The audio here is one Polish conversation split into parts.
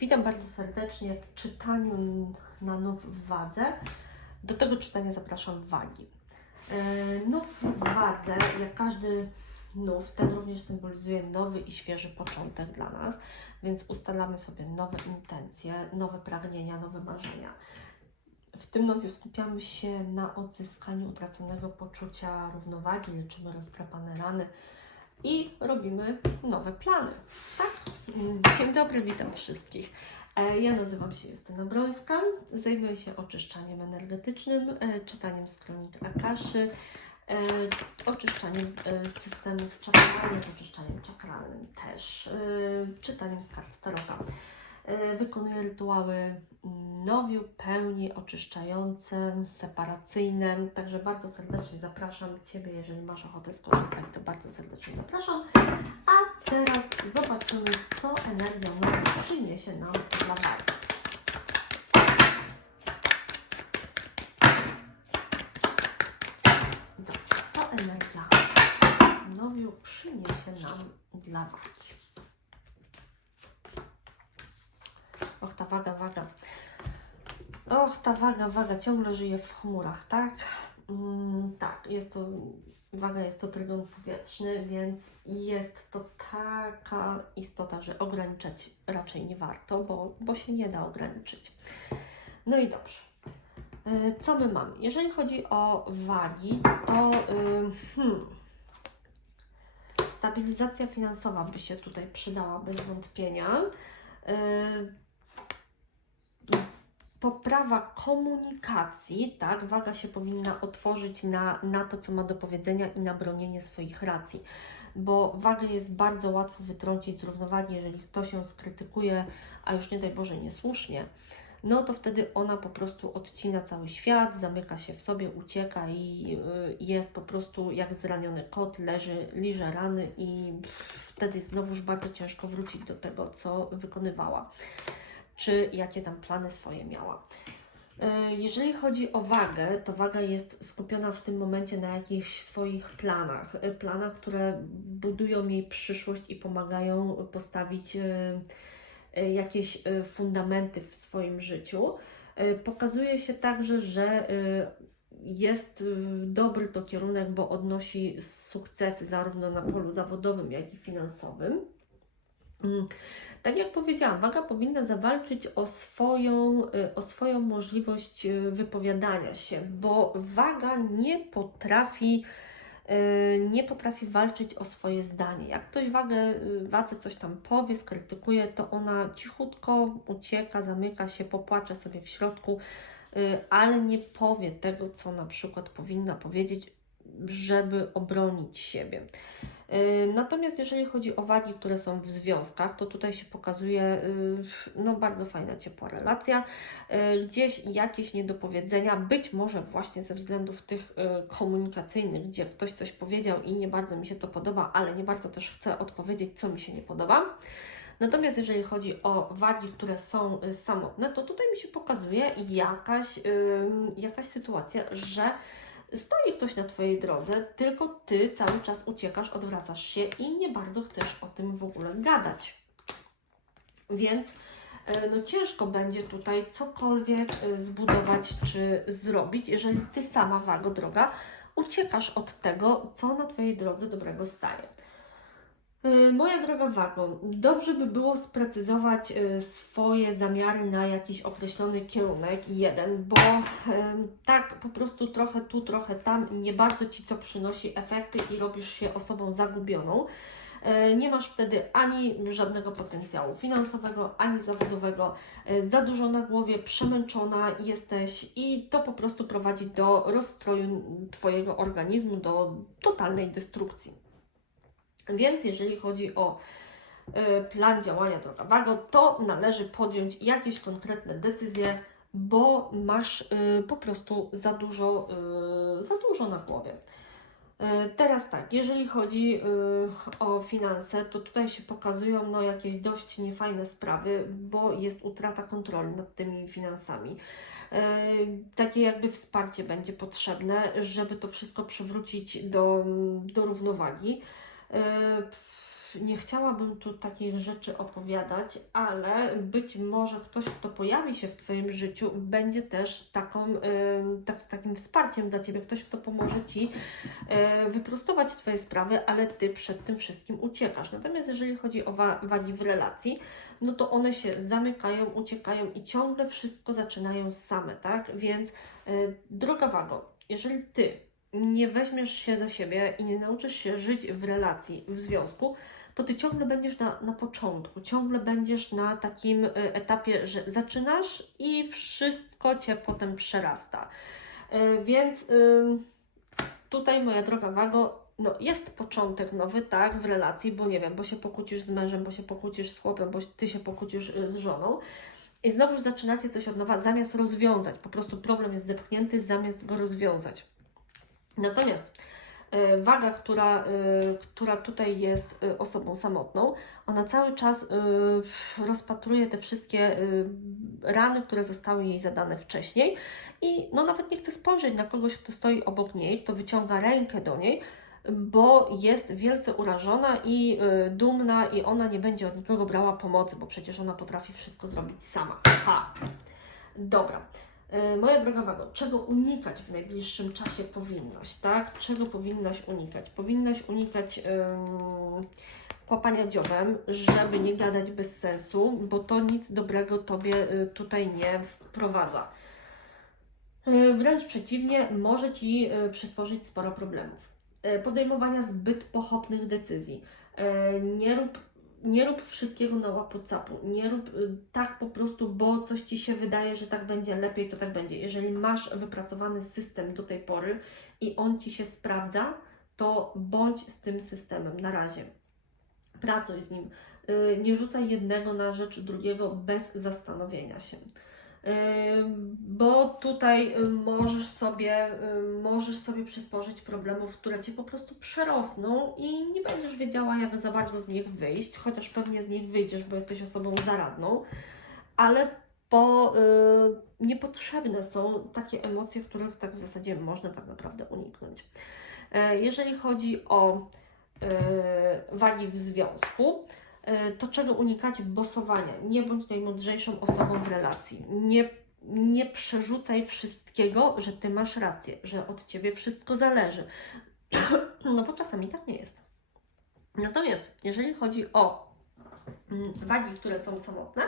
Witam bardzo serdecznie w czytaniu na nów w wadze. Do tego czytania zapraszam wagi. E, Nów w wadze, jak każdy nów, ten również symbolizuje nowy i świeży początek dla nas, więc ustalamy sobie nowe intencje, nowe pragnienia, nowe marzenia. W tym nowiu skupiamy się na odzyskaniu utraconego poczucia równowagi, leczymy rozdrapane rany i robimy nowe plany. Tak? Dzień dobry, witam wszystkich. E, Ja nazywam się Justyna Brońska, zajmuję się oczyszczaniem energetycznym, e, czytaniem z kronik Akaszy, e, oczyszczaniem systemów czakralnych, oczyszczaniem czakralnym też, czytaniem z kart Starota. Wykonuję rytuały mm, nowiu, pełni, oczyszczające, separacyjne, także bardzo serdecznie zapraszam Ciebie, jeżeli masz ochotę skorzystać, to bardzo serdecznie zapraszam. Teraz zobaczymy, co energia nowa przyniesie nam dla walki. Dobrze, co energia nowiu przyniesie nam dla walki? Och, ta waga, waga. Och, ta waga, waga ciągle żyje w chmurach, tak? Mm, tak, jest to, waga jest to trygon powietrzny, więc jest to taka istota, że ograniczać raczej nie warto, bo, bo się nie da ograniczyć. No i dobrze. Y, Co my mamy? Jeżeli chodzi o wagi, to y, hmm, stabilizacja finansowa by się tutaj przydała bez wątpienia. Y, poprawa komunikacji, tak? Waga się powinna otworzyć na, na to, co ma do powiedzenia i na bronienie swoich racji, bo wagę jest bardzo łatwo wytrącić z równowagi, jeżeli ktoś ją skrytykuje, a już nie daj Boże niesłusznie, no to wtedy ona po prostu odcina cały świat, zamyka się w sobie, ucieka i y, jest po prostu jak zraniony kot, leży, liże rany i wtedy znowuż bardzo ciężko wrócić do tego, co wykonywała czy jakie tam plany swoje miała. E, Jeżeli chodzi o wagę, to waga jest skupiona w tym momencie na jakichś swoich planach. e, Planach, które budują jej przyszłość i pomagają postawić e, jakieś fundamenty w swoim życiu. Pokazuje się także, że jest dobry to kierunek, bo odnosi sukcesy zarówno na polu zawodowym, jak i finansowym. Mm. Tak jak powiedziałam, waga powinna zawalczyć o swoją, y, o swoją możliwość y, wypowiadania się, bo waga nie potrafi, y, nie potrafi walczyć o swoje zdanie. Jak ktoś wagę, wadze coś tam powie, skrytykuje, to ona cichutko ucieka, zamyka się, popłacze sobie w środku, ale nie powie tego, co na przykład powinna powiedzieć, żeby obronić siebie. Yy, Natomiast jeżeli chodzi o wagi, które są w związkach, to tutaj się pokazuje yy, no, bardzo fajna, ciepła relacja, yy, gdzieś jakieś niedopowiedzenia, być może właśnie ze względów tych yy, komunikacyjnych, gdzie ktoś coś powiedział i nie bardzo mi się to podoba, ale nie bardzo też chcę odpowiedzieć, co mi się nie podoba. Natomiast jeżeli chodzi o wagi, które są y, samotne, to tutaj mi się pokazuje jakaś, jakaś sytuacja, że stoi ktoś na Twojej drodze, tylko Ty cały czas uciekasz, odwracasz się i nie bardzo chcesz o tym w ogóle gadać. Więc e, no ciężko będzie tutaj cokolwiek e, zbudować czy zrobić, jeżeli Ty sama, wago droga, uciekasz od tego, co na Twojej drodze dobrego staje. E, Moja droga wago, dobrze by było sprecyzować e, swoje zamiary na jakiś określony kierunek, jeden, bo e, tak po prostu trochę tu, trochę tam nie bardzo Ci to przynosi efekty i robisz się osobą zagubioną. Nie masz wtedy ani żadnego potencjału finansowego, ani zawodowego, za dużo na głowie, przemęczona jesteś i to po prostu prowadzi do rozstroju Twojego organizmu, do totalnej destrukcji. Więc jeżeli chodzi o e, plan działania droga wago, to należy podjąć jakieś konkretne decyzje, bo masz e, po prostu za dużo, e, za dużo na głowie. Teraz tak, jeżeli chodzi o finanse, to tutaj się pokazują no, jakieś dość niefajne sprawy, bo jest utrata kontroli nad tymi finansami. Takie jakby wsparcie będzie potrzebne, żeby to wszystko przywrócić do, do równowagi. Pff, nie chciałabym tu takich rzeczy opowiadać, ale być może ktoś, kto pojawi się w Twoim życiu, będzie też taką, ym, tak, takim wsparciem dla Ciebie. Ktoś, kto pomoże Ci e, wyprostować Twoje sprawy, ale Ty przed tym wszystkim uciekasz. Natomiast jeżeli chodzi o wa- wagi w relacji, no to one się zamykają, uciekają i ciągle wszystko zaczynają same, tak? Więc droga wago, jeżeli Ty nie weźmiesz się za siebie i nie nauczysz się żyć w relacji, w związku, to ty ciągle będziesz na, na początku, ciągle będziesz na takim y, etapie, że zaczynasz i wszystko cię potem przerasta. Y, Więc y, tutaj, moja droga Wago, no jest początek nowy, tak, w relacji, bo nie wiem, bo się pokłócisz z mężem, bo się pokłócisz z chłopem, bo ty się pokłócisz z żoną. I znowu zaczynacie coś od nowa, zamiast rozwiązać. Po prostu problem jest zepchnięty, zamiast go rozwiązać. Natomiast e, waga, która, e, która tutaj jest e, osobą samotną, ona cały czas rozpatruje te wszystkie rany, które zostały jej zadane wcześniej i no nawet nie chce spojrzeć na kogoś, kto stoi obok niej, kto wyciąga rękę do niej, bo jest wielce urażona i dumna i ona nie będzie od nikogo brała pomocy, bo przecież ona potrafi wszystko zrobić sama. Ha! Dobra. E, Moja droga Wago, czego unikać w najbliższym czasie powinnaś, tak? Czego powinnaś unikać? Powinnaś unikać kłapania dziobem, żeby nie gadać bez sensu, bo to nic dobrego Tobie y, tutaj nie wprowadza. Y, Wręcz przeciwnie, może Ci y, przysporzyć sporo problemów. Y, Podejmowania zbyt pochopnych decyzji. Y, Nie rób nie rób wszystkiego na łapu capu. Nie rób y, tak po prostu, bo coś ci się wydaje, że tak będzie lepiej, to tak będzie. Jeżeli masz wypracowany system do tej pory i on ci się sprawdza, to bądź z tym systemem na razie. Pracuj z nim. Y, Nie rzucaj jednego na rzecz drugiego bez zastanowienia się. Bo tutaj możesz sobie, możesz sobie przysporzyć problemów, które cię po prostu przerosną i nie będziesz wiedziała, jak za bardzo z nich wyjść, chociaż pewnie z nich wyjdziesz, bo jesteś osobą zaradną, ale po, y, niepotrzebne są takie emocje, których tak w zasadzie można tak naprawdę uniknąć. E, Jeżeli chodzi o y, wagi w związku, to czego unikać? Bosowania. Nie bądź najmądrzejszą osobą w relacji. Nie, nie przerzucaj wszystkiego, że ty masz rację, że od ciebie wszystko zależy. No bo czasami tak nie jest. Natomiast jeżeli chodzi o mm, wagi, które są samotne,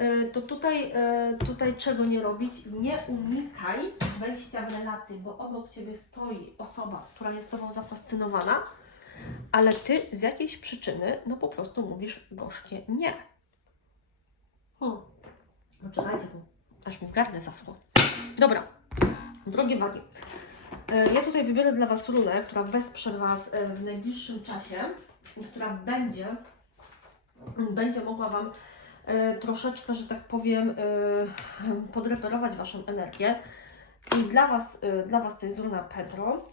y, to tutaj, y, tutaj czego nie robić? Nie unikaj wejścia w relację, bo obok ciebie stoi osoba, która jest tobą zafascynowana, ale ty z jakiejś przyczyny, no po prostu mówisz gorzkie nie. Hmm. Poczekajcie tu, aż mi w gardle zasło. Dobra, drogie wagi. E, Ja tutaj wybiorę dla Was runę, która wesprze Was e, w najbliższym czasie, i która będzie, będzie mogła Wam e, troszeczkę, że tak powiem, podreperować Waszą energię. I dla Was, dla was to jest runa Pedro.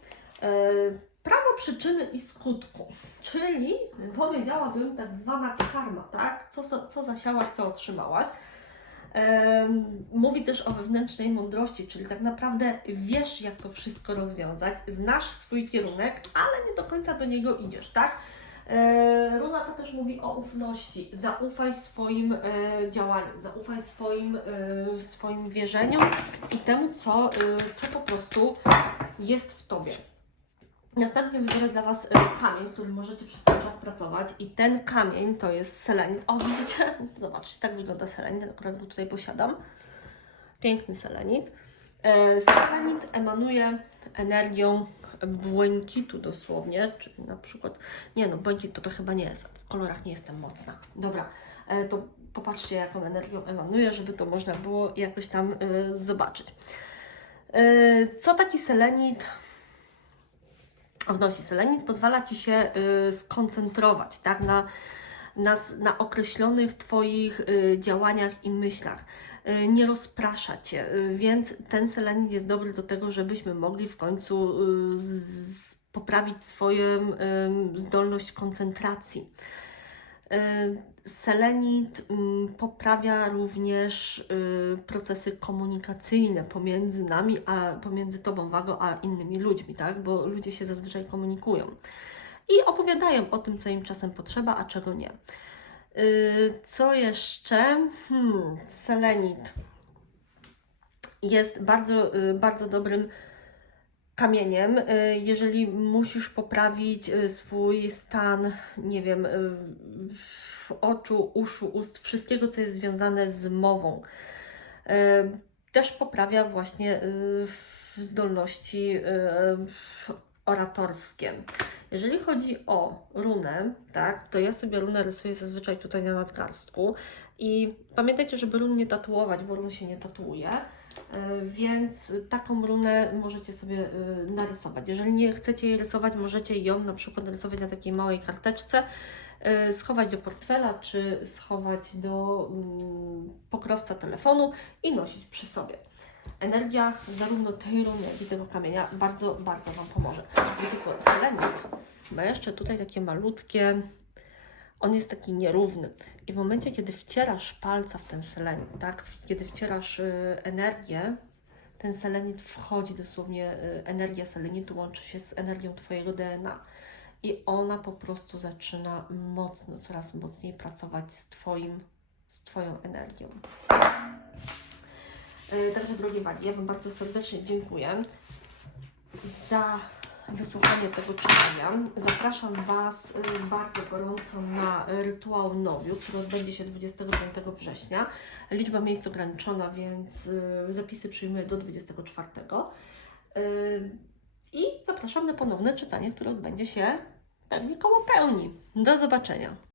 Przyczyny i skutku, czyli powiedziałabym tak zwana karma, tak? Co, co, zasiałaś, to otrzymałaś. Mówi też o wewnętrznej mądrości, czyli tak naprawdę wiesz, jak to wszystko rozwiązać, znasz swój kierunek, ale nie do końca do niego idziesz, tak? E, Runa ta też mówi o ufności. Zaufaj swoim e, działaniom, zaufaj swoim, e, swoim wierzeniom i temu, co, co po prostu jest w tobie. Następnie wybiorę dla Was e, kamień, z którym możecie przez cały czas pracować. I ten kamień to jest selenit. O, widzicie? Zobaczcie, tak wygląda selenit. Akurat go tutaj posiadam. Piękny selenit. E, Selenit emanuje energią błękitu dosłownie, czyli na przykład, nie no, błękit to to chyba nie jest, w kolorach nie jestem mocna. Dobra, e, to popatrzcie jaką energią emanuje, żeby to można było jakoś tam zobaczyć. Co taki selenit wnosi? Selenit pozwala Ci się y, skoncentrować tak, na, na, na określonych Twoich y, działaniach i myślach. Y, nie rozprasza Cię, więc ten selenit jest dobry do tego, żebyśmy mogli w końcu z, poprawić swoją y, zdolność koncentracji. Y, Selenit mm, poprawia również y, procesy komunikacyjne pomiędzy nami, a pomiędzy Tobą, Wago, a innymi ludźmi, tak? Bo ludzie się zazwyczaj komunikują. i opowiadają o tym, co im czasem potrzeba, a czego nie. Yy, Co jeszcze? Hmm, selenit jest bardzo, y, bardzo dobrym kamieniem. Y, Jeżeli musisz poprawić y, swój stan, nie wiem, y, w oczu, uszu, ust, wszystkiego, co jest związane z mową, też poprawia właśnie zdolności oratorskie. Jeżeli chodzi o runę, tak, to ja sobie runę rysuję zazwyczaj tutaj na nadgarstku i pamiętajcie, żeby run nie tatuować, bo run się nie tatuuje. Y, Więc taką runę możecie sobie y, narysować. Jeżeli nie chcecie jej rysować, możecie ją na przykład narysować na takiej małej karteczce, y, schować do portfela, czy schować do mm, pokrowca telefonu i nosić przy sobie. Energia zarówno tej runy, jak i tego kamienia bardzo, bardzo Wam pomoże. Wiecie co, selenit ma jeszcze tutaj takie malutkie, on jest taki nierówny. I w momencie, kiedy wcierasz palca w ten selenit, tak, kiedy wcierasz y, energię, ten selenit wchodzi dosłownie, y, energia selenitu łączy się z energią Twojego DNA. I ona po prostu zaczyna mocno, coraz mocniej pracować z Twoim, z Twoją energią. Y, Także drogie Wali, ja Wam bardzo serdecznie dziękuję za wysłuchanie tego czytania. Zapraszam Was y, bardzo gorąco na rytuał Nowiu, który odbędzie się 25 września. Liczba miejsc ograniczona, więc y, zapisy przyjmuję do 24. Y, I zapraszam na ponowne czytanie, które odbędzie się pewnie koło pełni. Do zobaczenia.